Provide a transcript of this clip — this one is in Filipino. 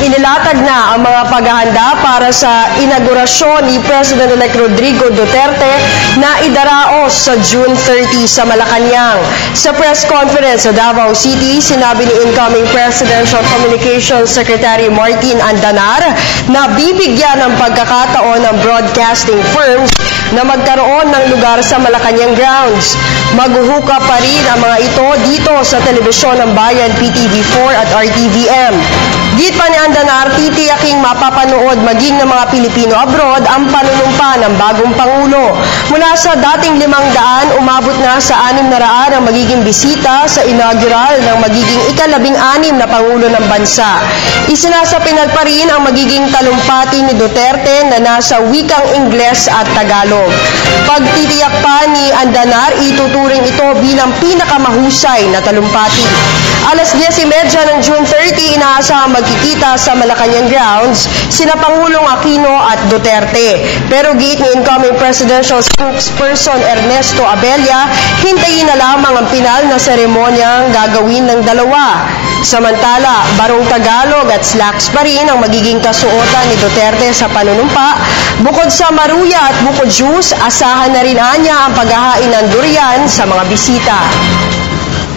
inilatag na ang mga paghahanda para sa inaugurasyon ni President-elect Rodrigo Duterte na idaraos sa June 30 sa Malacanang. Sa press conference sa Davao City, sinabi ni incoming Presidential Communications Secretary Martin Andanar na bibigyan ng pagkakataon ng broadcasting firms na magkaroon ng lugar sa Malacanang grounds. Maghuhuka pa rin ang mga ito dito sa Telebisyon ng Bayan PTV4 at RTVM. Git pa ni Andanar, titiyaking mapapanood maging ng mga Pilipino abroad ang panunumpa ng bagong Pangulo. Mula sa dating 500, umabot na sa 600 ang magiging bisita sa inaugural ng magiging ika-16 na Pangulo ng bansa. Isinasapinal pa rin ang magiging talumpati ni Duterte na nasa wikang Ingles at Tagalog. Pagtitiyak pa ni Andanar, ituturing ito bilang pinakamahusay na talumpati. Alas 10:30 ng June 30, inaasahang magkikita sa Malacanang grounds sina Pangulong Aquino at Duterte. Pero giit ni incoming presidential spokesperson Ernesto Abella, hintayin na lamang ang pinal na seremonyang gagawin ng dalawa. Samantala, barong Tagalog at slacks pa rin ang magiging kasuotan ni Duterte sa panunumpa. Bukod sa maruya at buko juice, asahan na rin niya ang paghahain ng durian sa mga bisita.